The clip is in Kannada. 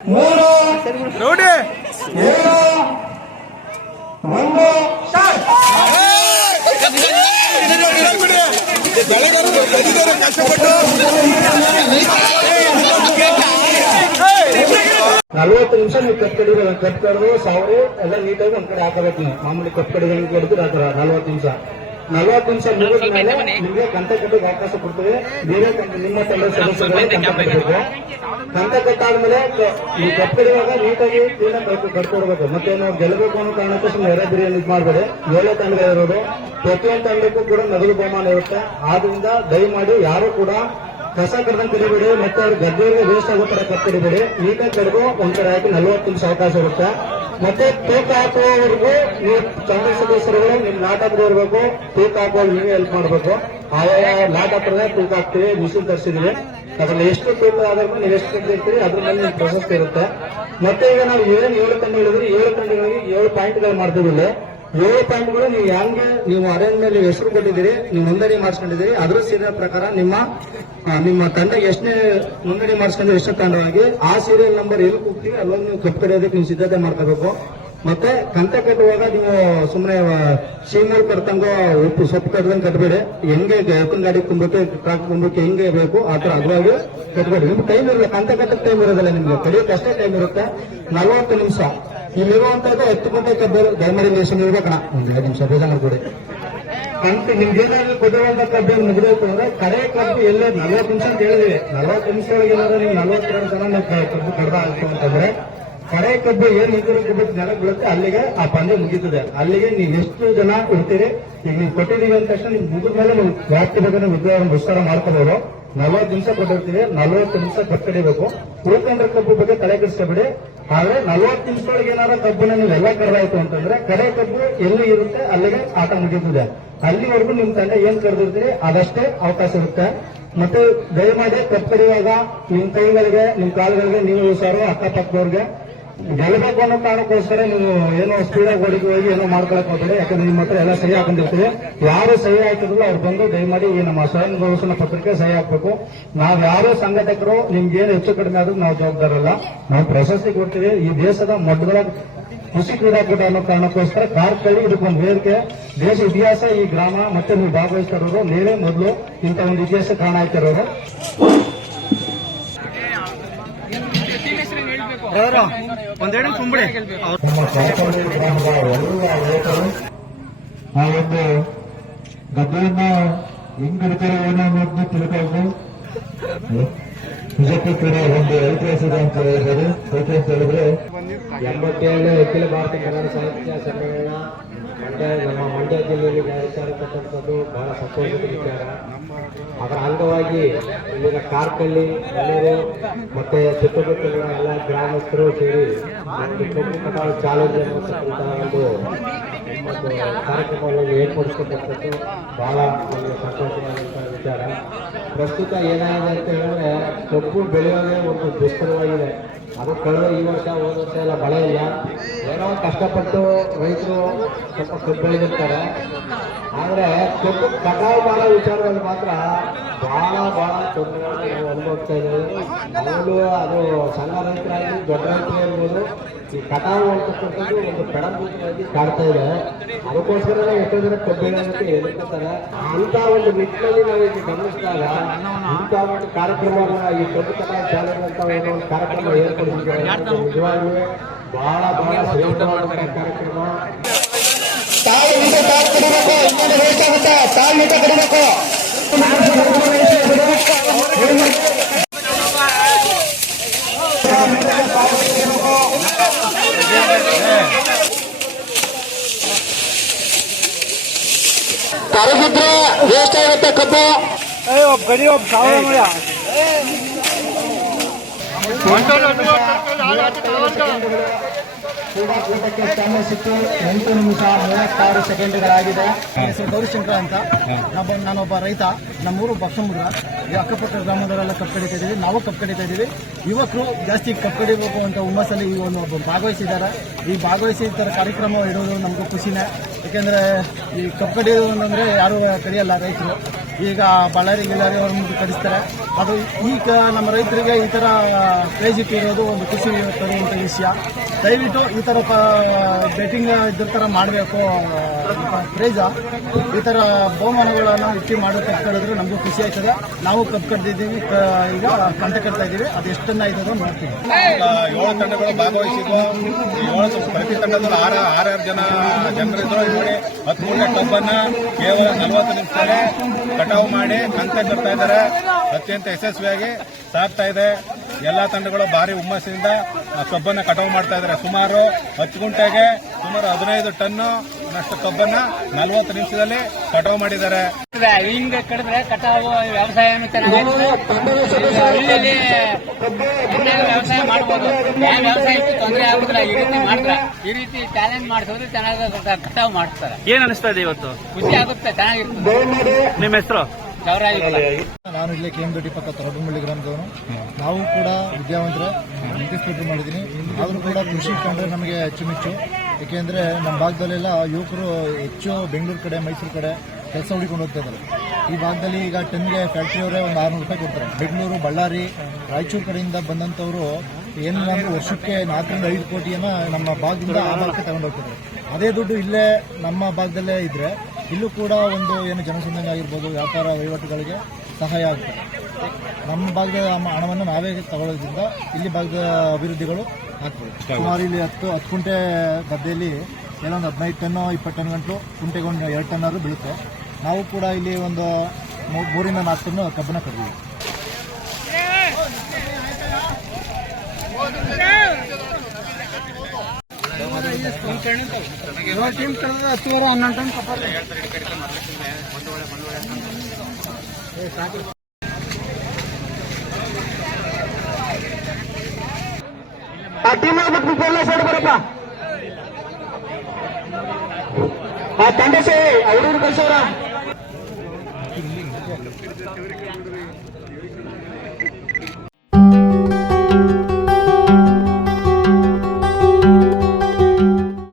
ರೌಡಿ 7 1 ಬೆಳೆಗಾರರು ಕಷ್ಟಪಟ್ಟು 40 ನಿಮಿಷ ನೀವು ಕಟ್ಕಡಿದ್ರು ಸಾವಿರ ಎಲ್ಲ ನೀಟಾಗಿ ಒಂದ್ ಕಡೆ ಹಾಕಬೇಕು. ನೀವು ಮಾಮೂಲಿ ಕಟ್ಕಡಿಗೆ ಹಿಡಿದ್ರೆ ಹಾಕಲ್ಲ. 40 ನಿಮಿಷ ಮುಗಿದ ಮೇಲೆ ನಿಮ್ಗೆ ಕಂತ ಕಟ್ಟಿಗೆ ಅವಕಾಶ ಕೊಡ್ತೀವಿ. ಬೇರೆ ನಿಮ್ಮ ತಂಡದ ಸದಸ್ಯರಿಗೆ ಕಂತ ಕಟ್ಟಬೇಕು. ಕಂತ ಕಟ್ಟಾದ್ಮೇಲೆ ಈ ಕಟ್ಕಡಿವಾಗ ನೀಟಾಗಿ ಕಟ್ಕೊಡ್ಬೇಕು. ಮತ್ತೆ ನಾವು ಗೆಲ್ಲಬೇಕು ಅನ್ನೋ ಕಾರಣಕ್ಕೋಸ್ಕರ ನೆರೆ ಬಿರಿಯಾನಿ ಇದು ಮಾಡಬೇಡಿ. 7 ತಂಡಗಳಿರೋದು, ಪ್ರತಿಯೊಂದು ತಂಡಕ್ಕೂ ಕೂಡ ನಗದು ಬಹುಮಾನ ಇರುತ್ತೆ. ಆದ್ರಿಂದ ದಯಮಾಡಿ ಯಾರು ಕೂಡ ಕಸ ಕಡ್ದಂಗೆ ಕಡಿಬೇಡಿ. ಮತ್ತೆ ಅವ್ರ ಗದ್ದೆಗೆ ವೇಸ್ಟ್ ಆಗೋ ತರ ಕಟ್ಟಿಬೇಡಿ. ನೀಟಾಗಿ ಕಡಿದು ಒಂದ್ ಕಡೆ ಹಾಕಿ 40 ನಿಮಿಷ ಅವಕಾಶ ಇರುತ್ತೆ. ಮತ್ತೆ ತೂಕ ಹಾಕುವವರೆಗೂ ನೀವು ತಂಡ ಸದಸ್ಯರುಗಳು ನಿಮ್ ಲಾಟ್ ಹತ್ರ ಇರಬೇಕು. ತೂಕ ಹಾಕುವಾಗ ನೀವೇ ಹೆಲ್ಪ್ ಮಾಡಬೇಕು. ಆಯಾ ಲಾಟ್ ಹತ್ರನೇ ತೂಕ ಹಾಕ್ತೀವಿ. ಮಿಷಿನ್ ತರಿಸಿದೀವಿ. ಅದ್ರಲ್ಲಿ ಎಷ್ಟು ತೂಕ ಆದ್ರೂ ನೀವು ಎಷ್ಟು ಕಟ್ಟಿರ್ತೀರಿ ಅದ್ರ ಮೇಲೆ ನಿಮ್ಗೆ ಪ್ರಶಸ್ತಿ ಇರುತ್ತೆ. ಮತ್ತೆ ಈಗ ನಾವು 7 ತಂಡ ಹೇಳಿದ್ರೆ 7 ತಂಡಗಳಿಗೆ 7 ಪಾಯಿಂಟ್ಗಳು ಮಾಡ್ತೀವಿ. 7 ಪಾಯಿಂಟ್ಗಳು ನೀವು ಹೆಂಗೆ ನೀವು ಅರೇಂಜ್ ಮೇಲೆ ಹೆಸರು ಕೊಟ್ಟಿದ್ದೀರಿ, ನೀವು ನೋಂದಣಿ ಮಾಡಿಸ್ಕೊಂಡಿದ್ದೀರಿ, ಅದ್ರ ಸೀರಿಯಲ್ ಪ್ರಕಾರ ನಿಮ್ಮ ತಂಡ ಎಷ್ಟನೇ ನೋಂದಣಿ ಮಾಡಿಸ್ಕೊಂಡ್ರೆ ಎಷ್ಟು ತಂಡವಾಗಿ ಆ ಸೀರಿಯಲ್ ನಂಬರ್ ಎಲ್ಲಿ ಹೋಗ್ತೀವಿ ಅಲ್ಲೊಂದು ನೀವು ಕಪ್ ಕಡಿಯೋದಕ್ಕೆ ನೀವು ಸಿದ್ಧತೆ ಮಾಡ್ಕೋಬೇಕು. ಮತ್ತೆ ಕಂತ ಕಟ್ಟುವಾಗ ನೀವು ಸುಮ್ಮನೆ ಸೀಮೂರು ಕಟ್ತಂಗೋ ಉಪ್ಪು ಸೊಪ್ಪು ಕಟ್ಟದಂಗೆ ಕಟ್ಟಬೇಡಿ. ಹೆಂಗೆ ಎತ್ತಿನ ಗಾಡಿ ಕುಂಬಕ್ಕೆ ಟ್ರಾಕ್ ಕುಂಬಕ್ಕೆ ಹೆಂಗೆ ಬೇಕು ಆ ತರ ಅದ್ರಾಗಿ ಕಟ್ಬೇಡಿ. ನಿಮ್ಗೆ ಟೈಮ್ ಇರಲ್ಲ, ಕಂತ ಕಟ್ಟಕ್ಕೆ ಟೈಮ್ ಇರೋದಿಲ್ಲ. ನಿಮ್ಗೆ ಕಡಿಯೋಕೆ ಅಷ್ಟೇ ಟೈಮ್ ಇರುತ್ತೆ. 40 ನಿಮಿಷ ಇಲ್ಲಿರುವಂತದ್ದು 10 ಗಂಟೆ ಕಬ್ಬರು ದಯಮಾಡಿ ಲೇಷನ್ ಇರ್ಬೇಕಣ. ಒಂದು 5 ನಿಮಿಷ ಬೇಜಾರು ಕೊಡಿ. ಕಂತ ನಿಮ್ಗೆ ಏನಾದ್ರು ಕೊಡುವಂತ ಕಬ್ಬು ಮುಗಿದೋಯ್ತು ಅಂದ್ರೆ ಕಡೆ ಕಬ್ಬು ಎಲ್ಲ 40 ನಿಮಿಷ ಅಂತ ಹೇಳಿದ್ವಿ. 40 ನಿಮಿಷ ಒಳಗೆ ಏನಾದ್ರು ನೀವು 42 ಜನ ಕಬ್ಬು ಕಡ್ದ ಆಯ್ತು ಅಂತಂದ್ರೆ ಕಡೆ ಕಬ್ಬು ಏನ್ ಇದ್ರು ಕಬ್ಬು ನೆಲ ಬೀಳುತ್ತೆ ಅಲ್ಲಿಗೆ ಆ ಪಂದ್ಯ ಮುಗೀತದೆ. ಅಲ್ಲಿಗೆ ನೀವು ಎಷ್ಟು ಜನ ಇರ್ತೀರಿ ಈಗ ನೀವು ಕೊಟ್ಟಿದ್ದೀವಿ ಅಂದ ತಕ್ಷಣ ನಿಮ್ ಮುಗಿದ ಮೇಲೆ ನೀವು ವ್ಯಾಪ್ತಿ ಬಗ್ಗೆ ವಿಸ್ತಾರ ಮಾಡ್ಕೋಬಹುದು. 40 ನಿಮಿಷ ಕೊಟ್ಟಿರ್ತೀವಿ. 40 ನಿಮಿಷ ಕಟ್ಟಿಡಿಬೇಕು. ಉಳ್ಕೊಂಡ್ರೆ ಕಬ್ಬು ಬಗ್ಗೆ ತಲೆ ಕೆಡಿಸ್ಕೊಬೇಡಿ. ಆದ್ರೆ 40 ನಿಮಿಷದೊಳಗೆ ಏನಾರ ಕಬ್ಬನ್ನ ನೀವೆಲ್ಲ ಕರೆದಾಯ್ತು ಅಂತಂದ್ರೆ ಕಡೆ ಕಬ್ಬು ಎಲ್ಲಿ ಇರುತ್ತೆ ಅಲ್ಲಿಗೆ ಆಟ ಮುಗೀತದೆ. ಅಲ್ಲಿವರೆಗೂ ನಿಮ್ ತಂಡ ಏನ್ ಕರೆದಿರ್ತೀರಿ ಅದಷ್ಟೇ ಅವಕಾಶ ಇರುತ್ತೆ. ಮತ್ತೆ ದಯಮಾಡಿ ಕಪ್ ಕಡಿಯುವಾಗ ನಿಮ್ ಕೈಗಳಿಗೆ ನಿಮ್ ಕಾಲುಗಳಿಗೆ ನೀವು ಹುಷಾರು. ಅಕ್ಕಪಕ್ಕದವ್ರಿಗೆ ಗೆಲ್ಲಬೇಕು ಅನ್ನೋ ಕಾರಣಕ್ಕೋಸ್ಕರ ನೀವು ಏನೋ ಸ್ಪೀಡಾಗಿ ಹೋಗಿ ಏನೋ ಮಾಡ್ಕೊಳಕ್ ಹೋಗ್ಬೇಡಿ. ಯಾಕಂದ್ರೆ ನಿಮ್ಮ ಹತ್ರ ಎಲ್ಲ ಸಹಿ ಹಾಕೊಂಡಿರ್ತೀವಿ. ಯಾರು ಸಹಿ ಹಾಕಿದ್ರಲ್ಲ ಅವ್ರು ಬಂದು ದಯಮಾಡಿ ಈ ನಮ್ಮ ಸ್ವಯಂ ಘೋಷಣಾ ಪತ್ರಿಕೆ ಸಹಿ ಹಾಕ್ಬೇಕು. ನಾವ್ ಯಾರು ಸಂಘಟಕರು ನಿಮ್ಗೇನು ಹೆಚ್ಚು ಕಡಿಮೆ ಆದ್ರೂ ನಾವು ಜವಾಬ್ದಾರಲ್ಲ. ನಾವು ಪ್ರಶಸ್ತಿ ಕೊಡ್ತೀವಿ. ಈ ದೇಶದ ಮೊದಲ ಕೃಷಿ ಕ್ರೀಡಾಕೂಟ ಅನ್ನೋ ಕಾರಣಕ್ಕೋಸ್ಕರ ಕಾರ್ಕಳಿ ಇದಕ್ಕೊಂದು ವೇದಿಕೆ. ದೇಶ ಇತಿಹಾಸ ಈ ಗ್ರಾಮ ಮತ್ತೆ ನೀವು ಭಾಗವಹಿಸ್ತಾ ಇರೋರು ನೀವೇ ಮೊದಲು ಇಂಥ ಒಂದು ಇತಿಹಾಸ ಕಾರಣ ಆಯ್ತಿರೋರು. ನಮ್ಮ ಕಾರ್ಕಳಿ ಗ್ರಾಮದ ಎಲ್ಲ ಯುವಕರು ಆ ಒಂದು ಗದ್ದೆಯನ್ನ ಹೆಂಗ್ ಹಿಡಿತಾರೆ ಏನೋ ಅನ್ನೋದನ್ನ ತಿಳ್ಕೊಂಡು ಬಿಜೆಪಿ ಕ್ರೀಡೆ ಒಂದು ಐತಿಹಾಸಿಕ ಅಂತ ಹೇಳ್ಬೋದು. ಐತಿಹಾಸ ಹೇಳಿದ್ರೆ 87 ಅಖಿಲ ಭಾರತ ಕನ್ನಡ ಸಾಹಿತ್ಯ ಸಮ್ಮೇಳನ ನಮ್ಮ ಮಂಡ್ಯ ಜಿಲ್ಲೆಯಲ್ಲಿ ನಡೀತಾ ಇರತಕ್ಕಂಥದ್ದು ಬಹಳ ಸಂತೋಷದ ವಿಚಾರ. ಅದರ ಅಂಗವಾಗಿ ಇಲ್ಲಿನ ಕಾರ್ಕಳ್ಳಿ ಎಲ್ಲರೂ ಮತ್ತೆ ಸುತ್ತಮುತ್ತಲಿನ ಎಲ್ಲ ಗ್ರಾಮಸ್ಥರು ಸೇರಿ ಒಂದು ಕಬ್ಬು ಕಟಾವು ಚಾಲೆಂಜ್ ಅನ್ನತಕ್ಕಂಥ ಒಂದು ಕಾರ್ಯಕ್ರಮವನ್ನು ಏರ್ಪಡಿಸ್ತಕ್ಕಂಥದ್ದು ಬಹಳ ಒಂದು ಸಂತೋಷವಾದಂತಹ ವಿಚಾರ. ಪ್ರಸ್ತುತ ಏನಾಗಿದೆ ಅಂತ ಹೇಳಿದ್ರೆ ಕಬ್ಬು ಬೆಳೆಯೋದೇ ಒಂದು ದುಸ್ತರವಾಗಿದೆ. ಅದು ಕಳೆದ ಈ ವರ್ಷ ಹೋದ ವರ್ಷ ಎಲ್ಲ ಮಳೆ ಇಲ್ಲ. ಏನೋ ಕಷ್ಟಪಟ್ಟು ರೈತರು ಸ್ವಲ್ಪ ಕಬ್ಬು ಬೆಳೆದಿರ್ತಾರೆ. ಆದರೆ ಕಬ್ಬು ಕಟಾವು ಮಾಡೋ ವಿಚಾರದಲ್ಲಿ ಮಾತ್ರ ಬಹಳ ತೊಂದರೆಗಳನ್ನು ನಾವು ಅನುಭವಿಸ್ತಾ ಇದ್ದೇವೆ. ಅದು ಸಣ್ಣ ರೈತರಾಗಿ ದೊಡ್ಡ ರೈತರೇ ಇರ್ಬೋದು. ಈ ಕಟಾವು ಅಂತಕ್ಕಂಥದ್ದು ಒಂದು ಪೆಡಂಭೂತವಾಗಿ ಕಾಡ್ತಾ ಇದೆ. ಅದಕ್ಕೋಸ್ಕರ ಎಷ್ಟೋ ಜನ ಕಬ್ಬು ಬೆಳೆಯೋದಕ್ಕೆ ಎದುರ್ಕೊತಾರೆ. ಅಂಥ ಒಂದು ನಿಟ್ಟಿನಲ್ಲಿ ನಾವು ಈಗ ಗಮನಿಸಿದಾಗ ಇಂಥ ಒಂದು ಕಾರ್ಯಕ್ರಮವನ್ನು ಈ ಕಬ್ಬು ಕಟಾವು ಚಾಲೆಂಜ್ ಅಂತ ಏನೋ ಒಂದು ಕಾರ್ಯಕ್ರಮ ಏರ್ಪಡಿಸಿದ್ದಾರೆ. ನಿಜವಾಗ್ಲೂ ಬಹಳ ಶ್ರೇಷ್ಠವಾದಂತಹ ಕಾರ್ಯಕ್ರಮ. ಕರಗಿದ್ರೆ ವೇಸ್ಟ್ ಆಗುತ್ತೆ ಕಬ್ಬು. ಕ್ರೀಡಾಕೂಟಕ್ಕೆ ಚಾಲನೆ ಸಿಕ್ಕು 8 ನಿಮಿಷ 36 ಸೆಕೆಂಡ್ಗಳಾಗಿದೆ. ಗೌರಿಶಂಕರ ಅಂತ ನಾನೊಬ್ಬ ರೈತ. ನಮ್ಮೂರು ಬಕ್ಷಮುದ್ರ. ಈ ಅಕ್ಕಪಕ್ಕ ಗ್ರಾಮದವರೆಲ್ಲ ಕಪ್ ಕಡಿತಾ ಇದ್ದೀವಿ. ನಾವು ಕಪ್ ಕಡಿತಾ ಇದ್ದೀವಿ. ಯುವಕರು ಜಾಸ್ತಿ ಕಪ್ ಕಡಿಬೇಕು ಅಂತ ಹುಮ್ಮಸ್ಸಲ್ಲಿ ಈ ಒಂದು ಭಾಗವಹಿಸಿದ್ದಾರೆ. ಈ ಭಾಗವಹಿಸಿದ ಕಾರ್ಯಕ್ರಮ ಇಡೋದು ನಮಗೂ ಖುಷಿನೇ. ಯಾಕೆಂದರೆ ಈ ಕಪ್ ಕಡಿಯೋದು ಅಂದರೆ ಯಾರು ಕಡಿಯಲ್ಲ ರೈತರು. ಈಗ ಬಳ್ಳಾರಿ ಗಿಳ್ಳಾರಿ ಅವ್ರ ಕಡಿಸ್ತಾರೆ. ಅದು ಈಗ ನಮ್ಮ ರೈತರಿಗೆ ಈ ಥರ ಪ್ರೈಸ್ ಇಟ್ಟಿರೋದು ಒಂದು ಖುಷಿ ತರುವಂಥ ವಿಷಯ. ದಯವಿಟ್ಟು ಈ ಥರ ಬೆಟ್ಟಿಂಗ್ ಇದ್ರ ಥರ ಮಾಡಬೇಕು. ಪ್ರೈಸ ಈ ಥರ ಬಹುಮಾನಗಳನ್ನು ಇಟ್ಟು ಮಾಡೋ ಕಪ್ ಕಡಿದ್ರೆ ನಮಗೂ ಖುಷಿ ಆಯ್ತದೆ. ನಾವು ಕಪ್ ಕಡ್ದಿದ್ದೀವಿ, ಈಗ ಕಂಟ ಕಟ್ತಾ ಇದ್ದೀವಿ. ಅದು ಎಷ್ಟನ್ನ ಆಯ್ತದೋ ನೋಡ್ತೀವಿ. 7 ತಂಡಗಳು ಭಾಗವಹಿಸಿದ್ವು. 7 ಪ್ರತಿ ತಂಡದಲ್ಲಿ 6 ಜನ ಜನರಿದ್ರು. ನೋಡಿ 13ನೇ ಕಬ್ಬನ್ನ ಕೇವಲ 40 ನಿಮಿಷದಲ್ಲೇ ಕಟಾವು ಮಾಡಿ ಕಂತ ಕಟ್ತಾ ಇದ್ದಾರೆ. ಅತ್ಯಂತ ಯಶಸ್ವಿಯಾಗಿ ಸಾಗ್ತಾ ಇದೆ. ಎಲ್ಲಾ ತಂಡಗಳು ಭಾರಿ ಹುಮ್ಮಸ್ಸಿನಿಂದ ಕಬ್ಬನ್ನ ಕಟಾವು ಮಾಡ್ತಾ ಇದ್ದಾರೆ. ಸುಮಾರು 10 ಗುಂಟೆಗೆ ಸುಮಾರು 15 ಟನ್ನು ನಷ್ಟು ಕಬ್ಬನ್ನ 40 ನಿಮಿಷದಲ್ಲಿ ಕಟಾವು ಮಾಡಿದ್ದಾರೆ. ಹಿಂಗ ಕಡಿದ್ರೆ ಕಟಾವು ವ್ಯವಸಾಯ ಚೆನ್ನಾಗಿ ವ್ಯವಸಾಯ ಮಾಡ್ಬೋದು. ಯಾವ ವ್ಯವಸಾಯಕ್ಕೂ ತೊಂದರೆ ಆಗುದಿಲ್ಲ. ಈ ರೀತಿ ಮಾಡಿದ್ರೆ, ಈ ರೀತಿ ಚಾಲೆಂಜ್ ಮಾಡಿಸಿದ್ರೆ ಚೆನ್ನಾಗಿ ಕಟಾವು ಮಾಡ್ತಾರೆ. ಏನ್ ಅನಿಸ್ತಾ ಇದೆ ಇವತ್ತು? ಖುಷಿ ಆಗುತ್ತೆ, ಚೆನ್ನಾಗಿರ್ತದೆ. ನಿಮ್ಮ ಹೆಸರು? ನಾನು ಇಲ್ಲೇ KM ಪಕ್ಕ ತೊರಬಂಬಳ್ಳಿ ಗ್ರಾಮದವನು. ನಾವು ಕೂಡ ವಿದ್ಯಾವಂತರೇ, ಇಂತಿಸ್ಪೆಕ್ಟರ್ ಮಾಡಿದ್ದೀನಿ. ಆದರೂ ಕೂಡ ಕೃಷಿ ಕಂಡ್ರೆ ನಮಗೆ ಅಚ್ಚುಮೆಚ್ಚು. ಏಕೆಂದರೆ ನಮ್ಮ ಭಾಗದಲ್ಲೆಲ್ಲ ಯುವಕರು ಹೆಚ್ಚು ಬೆಂಗಳೂರು ಕಡೆ, ಮೈಸೂರು ಕಡೆ ಕೆಲಸ ಹುಡುಕೊಂಡು ಹೋಗ್ತಾ ಇದ್ದಾರೆ. ಈ ಭಾಗದಲ್ಲಿ ಈಗ ಟನ್ಗೆ ಫ್ಯಾಕ್ಟ್ರಿಯವರೇ ಒಂದು 600 ರೂಪಾಯಿ ಕೊಡ್ತಾರೆ. ಬೆಂಗಳೂರು, ಬಳ್ಳಾರಿ, ರಾಯಚೂರು ಕಡೆಯಿಂದ ಬಂದಂಥವರು ಏನಿಲ್ಲ ಅಂದ್ರೆ ವರ್ಷಕ್ಕೆ 4 ರಿಂದ 5 ಕೋಟಿಯನ್ನು ನಮ್ಮ ಭಾಗದಿಂದ ಆ ಭಾಗಕ್ಕೆ ತಗೊಂಡು ಹೋಗ್ತಿದ್ದಾರೆ. ಅದೇ ದುಡ್ಡು ಇಲ್ಲೇ ನಮ್ಮ ಭಾಗದಲ್ಲೇ ಇದ್ರೆ ಇಲ್ಲೂ ಕೂಡ ಒಂದು ಏನು ಜನಸಂದಣಿ ಆಗಿರ್ಬೋದು, ವ್ಯಾಪಾರ ವಹಿವಾಟುಗಳಿಗೆ ಸಹಾಯ ಆಗುತ್ತೆ. ನಮ್ಮ ಭಾಗದ ಹಣವನ್ನು ನಾವೇ ತಗೊಳ್ಳೋದ್ರಿಂದ ಇಲ್ಲಿ ಭಾಗದ ಅಭಿವೃದ್ಧಿಗಳು ಆಗ್ತದೆ. ಸುಮಾರು ಇಲ್ಲಿ 10 ಕುಂಟೆ ಗದ್ದೆಯಲ್ಲಿ ಕೆಲವೊಂದು 15 ಟನ್ನು 20 ಟನ್ ಗಂಟು, ಕುಂಟೆಗೊಂಡು 2 ಟನ್ನಾರು ಬೀಳುತ್ತೆ. ನಾವು ಕೂಡ ಇಲ್ಲಿ ಒಂದು 3 ರಿಂದ 4 ಟನ್ನು ಕಬ್ಬನ್ನ ಕಡ್ತೀವಿ. ಟೀಮ್ ಕಳೆದ 10 11 ಟನ್ ಕಬ್ಬ. ಆ ಟೀಮ್ ಎಲ್ಲ ಸೈಡ್ ಬರಪ್ಪ. ಆ ತಂಡ ಸೇ ಅವ್ರವ್ರು ಕಳ್ಸವ್ರ.